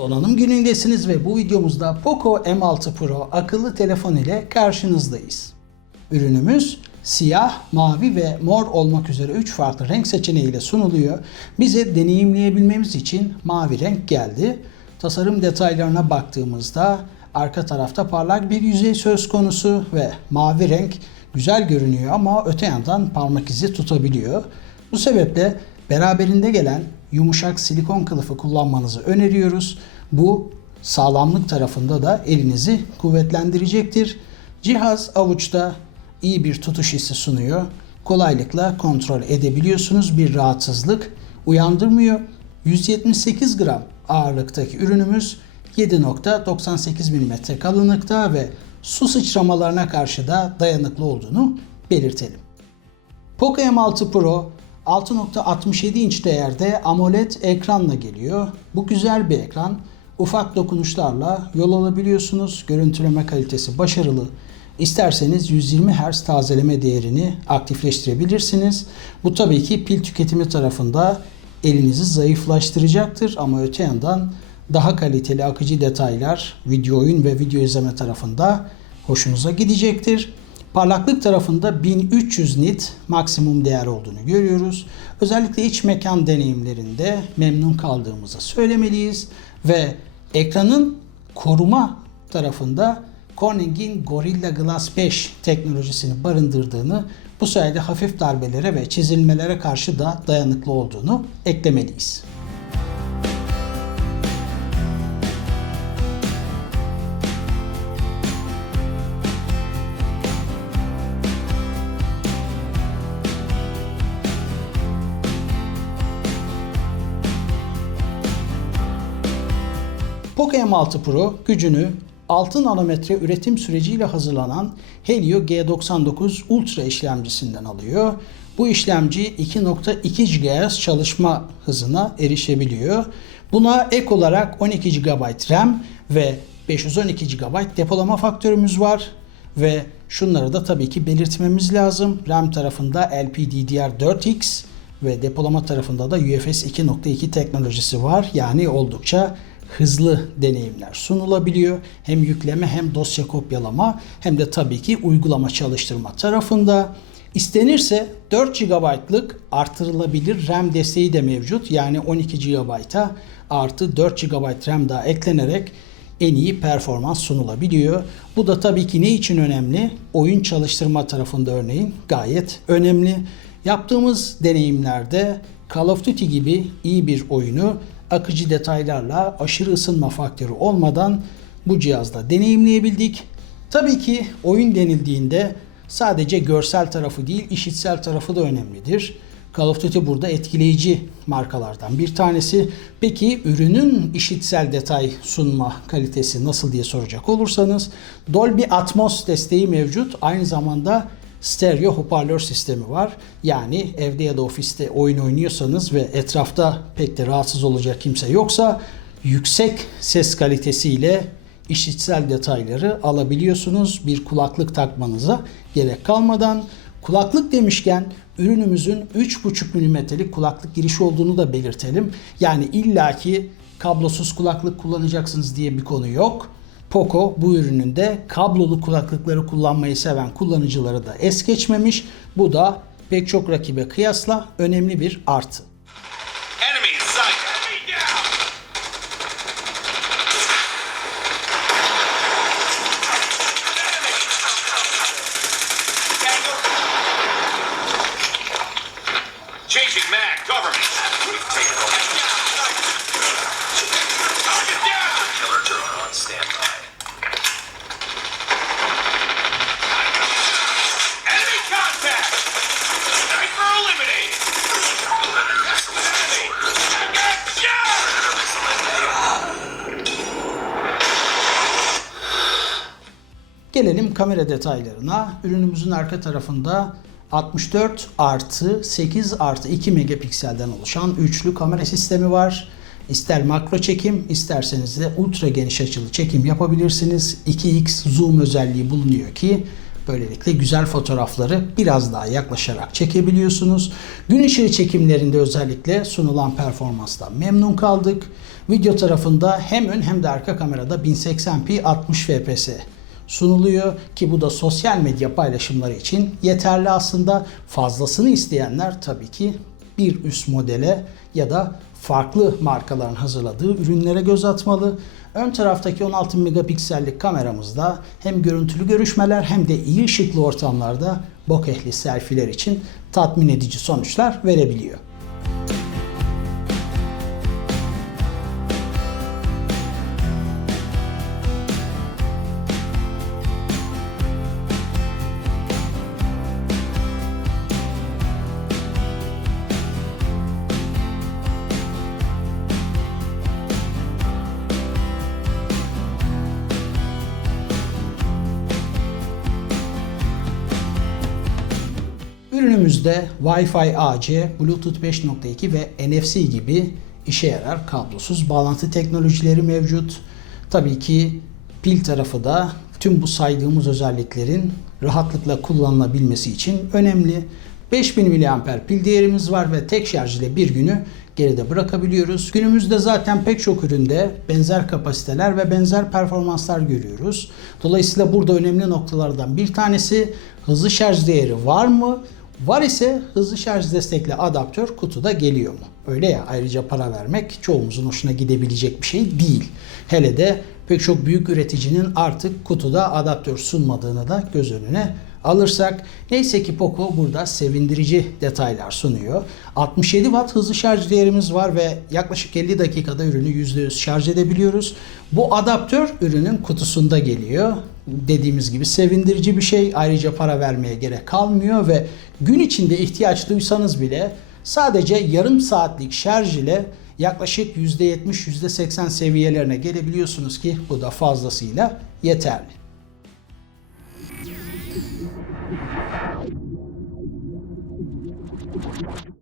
Donanım günündesiniz ve bu videomuzda Poco M6 Pro akıllı telefon ile karşınızdayız. Ürünümüz siyah, mavi ve mor olmak üzere 3 farklı renk seçeneğiyle sunuluyor. Bize deneyimleyebilmemiz için mavi renk geldi. Tasarım detaylarına baktığımızda arka tarafta parlak bir yüzey söz konusu ve mavi renk güzel görünüyor ama öte yandan parmak izi tutabiliyor. Bu sebeple beraberinde gelen yumuşak silikon kılıfı kullanmanızı öneriyoruz. Bu sağlamlık tarafında da elinizi kuvvetlendirecektir. Cihaz avuçta iyi bir tutuş hissi sunuyor. Kolaylıkla kontrol edebiliyorsunuz. Bir rahatsızlık uyandırmıyor. 178 gram ağırlıktaki ürünümüz 7.98 mm kalınlıkta ve su sıçramalarına karşı da dayanıklı olduğunu belirtelim. Poco M6 Pro 6.67 inç değerde AMOLED ekranla geliyor. Bu güzel bir ekran. Ufak dokunuşlarla yol alabiliyorsunuz. Görüntüleme kalitesi başarılı. İsterseniz 120 Hz tazeleme değerini aktifleştirebilirsiniz. Bu tabii ki pil tüketimi tarafında elinizi zayıflaştıracaktır ama öte yandan daha kaliteli akıcı detaylar video oyun ve video izleme tarafında hoşunuza gidecektir. Parlaklık tarafında 1300 nit maksimum değer olduğunu görüyoruz. Özellikle iç mekan deneyimlerinde memnun kaldığımızı söylemeliyiz ve ekranın koruma tarafında Corning'in Gorilla Glass 5 teknolojisini barındırdığını, bu sayede hafif darbelere ve çizilmelere karşı da dayanıklı olduğunu eklemeliyiz. Poco M6 Pro gücünü 6 nanometre üretim süreciyle hazırlanan Helio G99 Ultra işlemcisinden alıyor. Bu işlemci 2.2 GHz çalışma hızına erişebiliyor. Buna ek olarak 12 GB RAM ve 512 GB depolama faktörümüz var ve şunları da tabii ki belirtmemiz lazım. RAM tarafında LPDDR4X ve depolama tarafında da UFS 2.2 teknolojisi var. Yani oldukça hızlı deneyimler sunulabiliyor. Hem yükleme hem dosya kopyalama hem de tabii ki uygulama çalıştırma tarafında. İstenirse 4 GB'lık artırılabilir RAM desteği de mevcut. Yani 12 GB'a artı 4 GB RAM daha eklenerek en iyi performans sunulabiliyor. Bu da tabii ki ne için önemli? Oyun çalıştırma tarafında örneğin gayet önemli. Yaptığımız deneyimlerde Call of Duty gibi iyi bir oyunu akıcı detaylarla aşırı ısınma faktörü olmadan bu cihazda deneyimleyebildik. Tabii ki oyun denildiğinde sadece görsel tarafı değil işitsel tarafı da önemlidir. Call of Duty burada etkileyici markalardan bir tanesi. Peki ürünün işitsel detay sunma kalitesi nasıl diye soracak olursanız Dolby Atmos desteği mevcut. Aynı zamanda stereo hoparlör sistemi var. Yani evde ya da ofiste oyun oynuyorsanız ve etrafta pek de rahatsız olacak kimse yoksa yüksek ses kalitesiyle işitsel detayları alabiliyorsunuz. Bir kulaklık takmanıza gerek kalmadan Kulaklık demişken ürünümüzün 3.5 mm'lik kulaklık girişi olduğunu da belirtelim. Yani illaki kablosuz kulaklık kullanacaksınız diye bir konu yok. Poco bu ürününde kablolu kulaklıkları kullanmayı seven kullanıcıları da es geçmemiş. Bu da pek çok rakibe kıyasla önemli bir artı. Gelelim kamera detaylarına. Ürünümüzün arka tarafında 64 artı 8 artı 2 megapikselden oluşan üçlü kamera sistemi var. İster makro çekim isterseniz de ultra geniş açılı çekim yapabilirsiniz. 2x zoom özelliği bulunuyor ki Böylelikle güzel fotoğrafları biraz daha yaklaşarak çekebiliyorsunuz. Gün ışığı çekimlerinde özellikle sunulan performanstan memnun kaldık. Video tarafında hem ön hem de arka kamerada 1080p 60 fps sunuluyor ki bu da sosyal medya paylaşımları için yeterli aslında. Fazlasını isteyenler tabii ki bir üst modele ya da farklı markaların hazırladığı ürünlere göz atmalı. Ön taraftaki 16 megapiksellik kameramızda hem görüntülü görüşmeler hem de iyi ışıklı ortamlarda bokehli selfie'ler için tatmin edici sonuçlar verebiliyor. Ürünümüzde Wi-Fi AC, Bluetooth 5.2 ve NFC gibi işe yarar kablosuz bağlantı teknolojileri mevcut. Tabii ki pil tarafı da tüm bu saydığımız özelliklerin rahatlıkla kullanılabilmesi için önemli. 5000 mAh pil değerimiz var ve tek şarj ile bir günü geride bırakabiliyoruz. Günümüzde zaten pek çok üründe benzer kapasiteler ve benzer performanslar görüyoruz. Dolayısıyla burada önemli noktalardan bir tanesi hızlı şarj değeri var mı? Var ise hızlı şarj destekli adaptör kutuda geliyor mu? Öyle ya ayrıca para vermek çoğumuzun hoşuna gidebilecek bir şey değil. Hele de pek çok büyük üreticinin artık kutuda adaptör sunmadığını da göz önüne alırsak. Neyse ki Poco burada sevindirici detaylar sunuyor. 67 Watt hızlı şarj değerimiz var ve yaklaşık 50 dakikada ürünü %100 şarj edebiliyoruz. Bu adaptör ürünün kutusunda geliyor. Dediğimiz gibi sevindirici bir şey. Ayrıca para vermeye gerek kalmıyor ve gün içinde ihtiyaç duysanız bile sadece yarım saatlik şarj ile yaklaşık %70-%80 seviyelerine gelebiliyorsunuz ki bu da fazlasıyla yeterli.